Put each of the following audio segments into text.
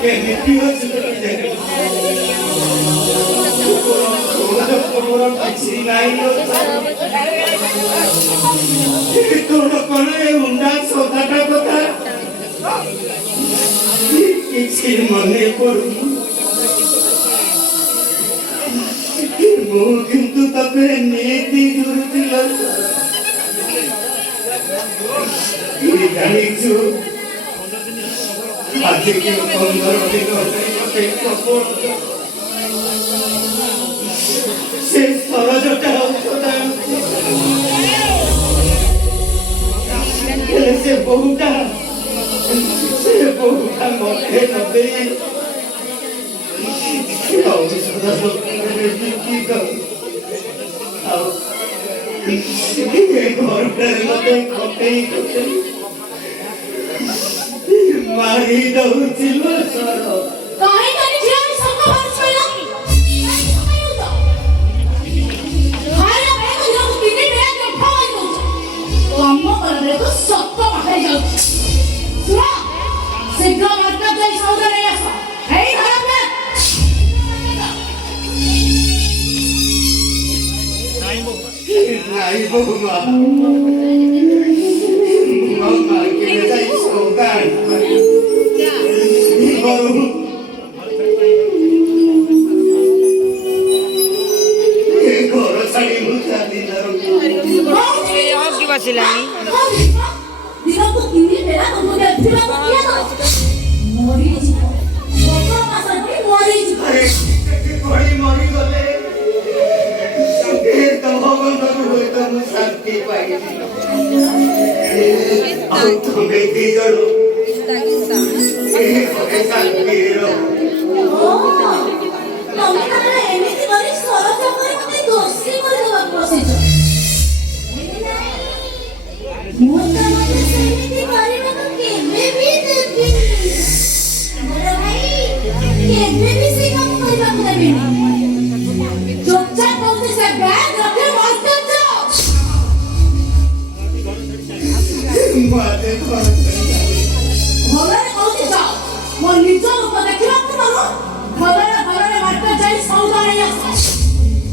କେମିତି ଅଛି କିଛି ନାହିଁ ତୋର କଣ ଉଣ୍ଡା ସଦାଟା କଥା କିଛି ମନେ ପଡୁନି ମୁଁ କିନ୍ତୁ ତତେ ନିତି ଦୂରୁଥିଲ ଜାଣିଛୁ ଆଜି କି 15 ଦିନ ସେ ସରଜଟା ସେ ବହୁଟା ମତେ ନଦେଇ ଔଷଧ ଆଉ ଘରଟାରେ ମତେ ଖଟେଇ ମାରି ଦଉଛି ସର Ay, bomba. Mamma, che mi dai soltanto. Che cosa stai buttando in la Oggi va a lei. Dico che mi verrà come del primo morì. Poco ma sai morì. Poi morì con lei. शांति पाई तुम्हें की करो शांति रहो एमती कर सरज कर मते दोषी कर देबा बसिछ मोटा मते सेमती करबा तो केमे भी देबी मोरा भाई केमे भी से काम करबा को देबी चुपचाप बोलते से बैग रखे मत जाओ माते भगवान कहते जाओ मोर निज रूप देखिबा को मारो भगवान मारते जाई सौदा नहीं आस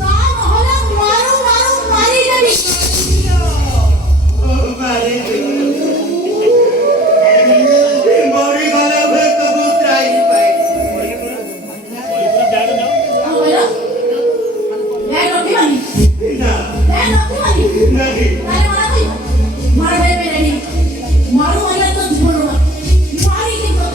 ता নহলে मारी देबी मारी मरी गले भे तो बुत्राई पाई बोलो मैं रोटी बनी ना मैं रोटी बनी नहीं अरे मारा कोई मार बे मेरे नहीं मारो वाला तो छोड़ो मारी नहीं तो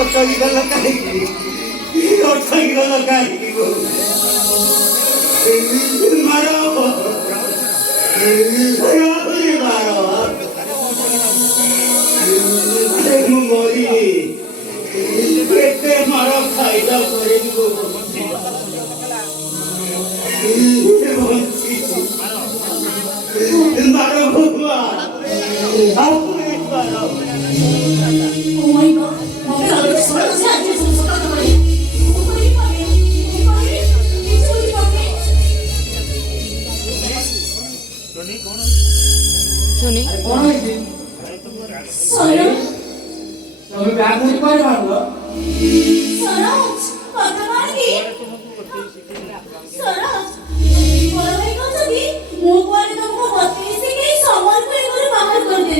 Ortagi gala kahi maro mu mori kete maro khaida kore go maro bhagwa apne maro oh my god मगर सरज से आज से सता तो भाई ऊपर ही पानी नीचे ही पानी सुनी कौन है जी सरज तभी बैग मुझे पर मारो सरज पता मारगी सरज बोला भाई कौन सा दी मुंह वाले तुमको बत्ती से के सामान को एक बाहर कर दे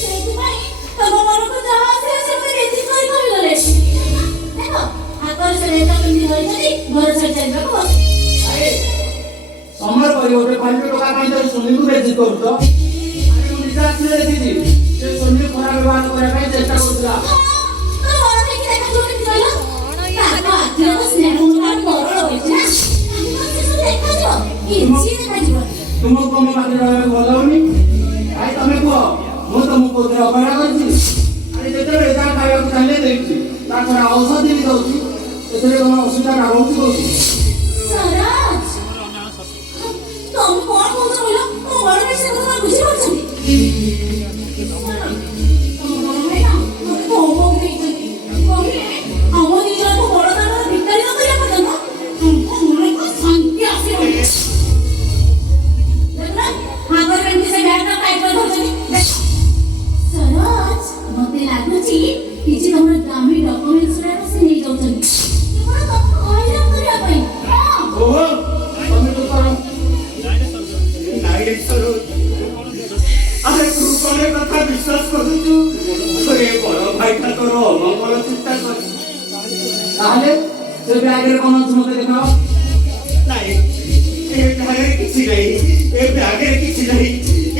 सेतु भाई तब हमारे को जहां से आकर से नेता बंदी होई छथि घर से चलबा को अरे समर परिवार 5 टका ପାଇଁ ତ ସୁନିକୁ ବେଚି କରୁଛ ଆରେ ମୁଁ ନିଜ ଆଖିରେ ଦେଖିଛି ସେ ସୁନି ଖରାପ ବ୍ୟବହାର କରିବା ପାଇଁ ଚେଷ୍ଟା କରୁଥିଲା ତ ବଡ଼ ଦେଖି ଦେଖା ଯୋଉଠି କହିଲ ତାଙ୍କ ଆଖିରେ ତ ସ୍ନେହ ମମତା କରଳ ହୋଇଛି ନା ସେ ସବୁ ଦେଖାଯିବ କିଛି ଦେଖାଯିବ ତୁମକୁ ମୋ ପାଖରେ ରହିବାକୁ ଭଲ ଲାଗୁନି ଭାଇ ତମେ କୁହ ମୁଁ ତମକୁ କୋଉଥିରେ ଅବହେଳା କରିଛି ଆରେ ଯେତେବେଳେ ଯାହା ଖାଇବାକୁ ଚାହିଁଲେ ଦେଇଛି ତା ତା ଛଡ଼ା ଔଷଧି ବି ଦେଉଛି ସେଥିରେ ତମର ଅସୁବିଧାଟା ରହୁଛି କହୁଛି ସରୋଜ ତମେ କଣ କହୁଛ କହିଲ ମୋ ବଡ଼ ଭାଇ ସେ କଥା ବୁଝିପାରୁଛନ୍ତି ତମ ବଡ଼ ଭାଇ ନା ମୋତେ ଧମକ ଦେଇଛନ୍ତି କହିଲେ ଆମ ଦି ଜଣଙ୍କୁ ବଡ଼ ଦାଣ୍ଡର ଭିକାରୀ ନ କରିବା ପର୍ଯ୍ୟନ୍ତ ତାଙ୍କ ମନକୁ ଶାନ୍ତି ଆସିବନି ଦେଖୁନ ହାତରେ କେମିତି ସେ ବ୍ୟାଗଟା ଟାଇଟ୍ କରି ଧରିଛନ୍ତି ଦେଖ ସରୋଜ ମୋତେ ଲାଗୁଛି କିଛି ତମର ଦାମୀ ଡକ୍ୟୁମେଣ୍ଟସ୍ ଗୁଡ଼ାକ ସେ ନେଇଯାଉଛନ୍ତି କେବଳ ତମକୁ ହଇରାଣ କରିବା ପାଇଁ ହଁ ଓହୋ ତମେ ତ କର ନାଇଁ ସରୋଜ ଆରେ ତୁ କଣ ଏ କଥା ବିଶ୍ୱାସ କରୁଛୁ ଏ ବଡ଼ ଭାଇଟା ତୋର ଅମଙ୍ଗଳ ଚିନ୍ତା କରି ତାହେଲେ ସେ ବ୍ୟାଗରେ କ'ଣ ଅଛି ମୋତେ ଦେଖାଅ ନାଇଁ ଏ ବ୍ୟାଗରେ କିଛି ନାହିଁ ଏ ବ୍ୟାଗରେ କିଛି ନାହିଁ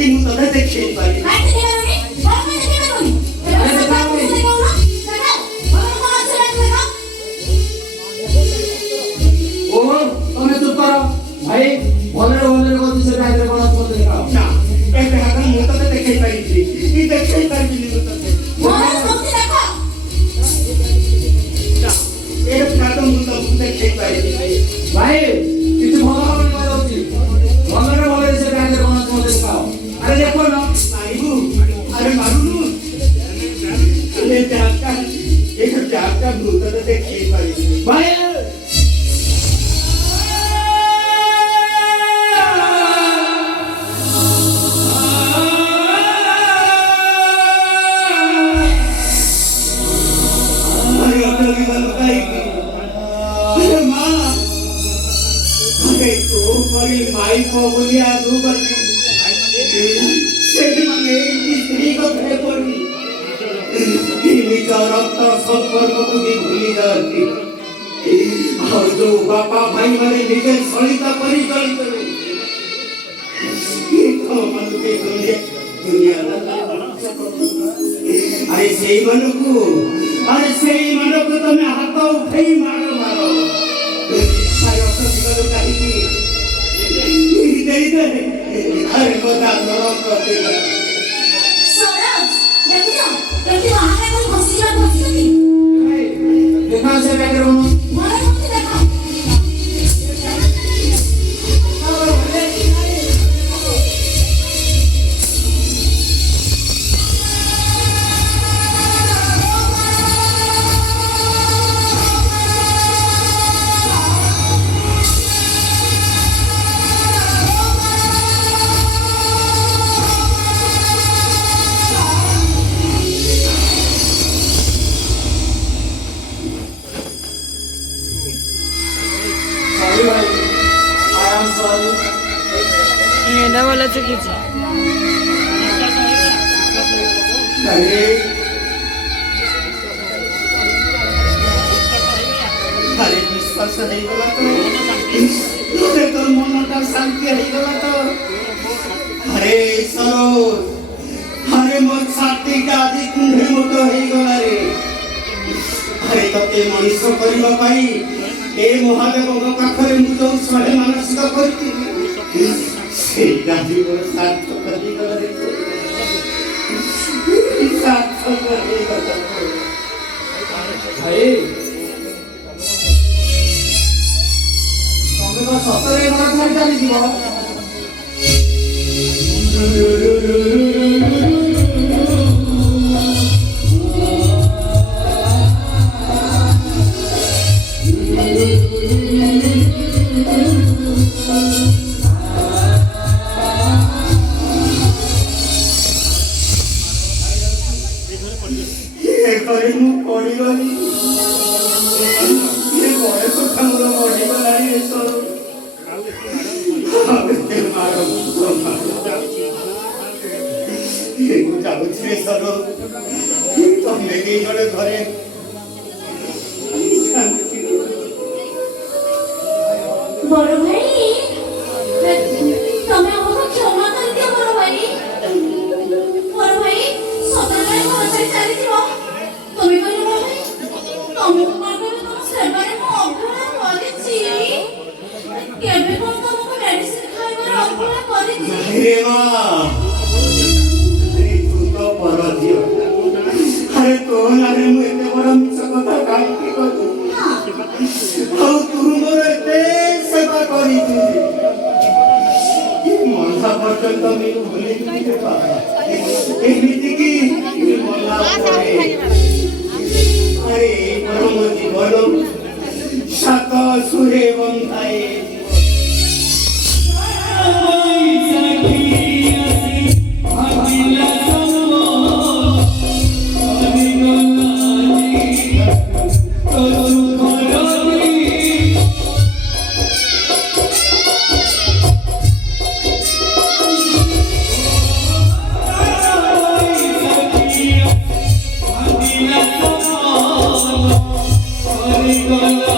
ମୁଁ ତତେ ଦେଖେଇ ପାରିବି କାଇଁ ଦେଖିପାରିବନି କଣ ପାଇଁ ଦେଖିପାରିବନି ଏବେ ସକାଳ କିଛି ଦେଖାଉନ ଦେଖାଅ ଆମର କଣ ଅଛି ବ୍ୟାଗ୍ ଦେଖାଅ ଓହୋ ତମେ ଚୁପ୍ କର ଭାଇ ଭଲରେ କହୁଛି ସେ ବ୍ୟାଗରେ କ'ଣ ଅଛି ମୋତେ ଦେଖାଅ ନା ଏ ବ୍ୟାଗ ମୁଁ ତତେ ଦେଖେଇ ପାରିବି ଦେଖେଇ ପାରିବିନି ମୁଁ ତତେ ମୋର ଶକ୍ତି ଦେଖ ନା ଏ ବ୍ୟାଗ ମୁଁ ତମକୁ ଦେଖେଇ ପାରିବି ଭାଇ କିଛି ଭଲ ଭାବରେ କହିଦେଉଛି ଭଲରେ ସେ ବ୍ୟାଗରେ କ'ଣ ଅଛି ମୋତେ ଦେଖାଅ ଆରେ ଦେଖ ନା ମାରିବୁ ଆରେ ମାରୁନୁ ଏ ବ୍ୟାଗଟା ମୁଁ ତତେ ଦେଖେଇ ପାରିବି ଭାଇ अरे अपना भी गल बताएगी अरे माँ अरे तो परी माई को बोलिया दू बल्ली सेठ मांगे स्त्री को थे पड़ी निज रक्त संपर्क को भी भूली जाती और जो बापा भाई माने निजे सलिता परी चलित मन के दुनिया अरे सेई मनकू तमे हाथ उठेई मारो सारे असुविधा कहीं दे अरे बता नरम करते ସରୋଜ ଦେଖୁଛ କେମିତି ବାହାରେ କୋଉ ବସିଯିବା ବସିଛନ୍ତି ଦେଖାଅ ସେ ବ୍ୟାଗରେ କ'ଣ ମୋର ଶକ୍ତି ଦେଖ ସରି ଭାଇ ଆଇ ଆମ୍ ସରି এটা বলে শিখেছি अरे अरे विश्वास नहीं गला तो मनटा शांति नहीं गला तो अरे सरोज अरे मोर छाती का आदि कुंडे मोटो हो गला रे अरे तते मनुष्य करबा पाई ए महादेव पाखरे मु जो सहे मानसिक करती सेटा जीवन सार्थक कर गला रे सार्थक कर गला ଭାଇ ତମେ କ'ଣ ସତରେ ଘର ଛାଡ଼ି ଚାଲିଯିବ ଘରେ ମୁଁ ପଡ଼ିଗଲି ଏ ବୟସ ମୋର ବଢ଼ିଗଲାଣି ଏସବୁ ମୁଁ ଯାଉଛି ରେ ସର ତମେ ଦି ଜଣେ ଘରେ বড় ভাই তুমি আমাকে ক্ষমা করে দিও বড় ভাই সকালে ঘর ছেড়ে চালিଯିବ তুমি কইলে বড় ভাই তোমাকে মারবে তোমার সেবারে ମୁଁ ଅବହେଳା କରିଛି କେବେ କଣ ତମକୁ ମେଡିସିନ ଖାଇବାର ଅବହେଳା କରିଛି रे माँ अरे तू तो पर दियो अरे तो नारे मु एते बड़ मिछ कथा ହରିଗଲା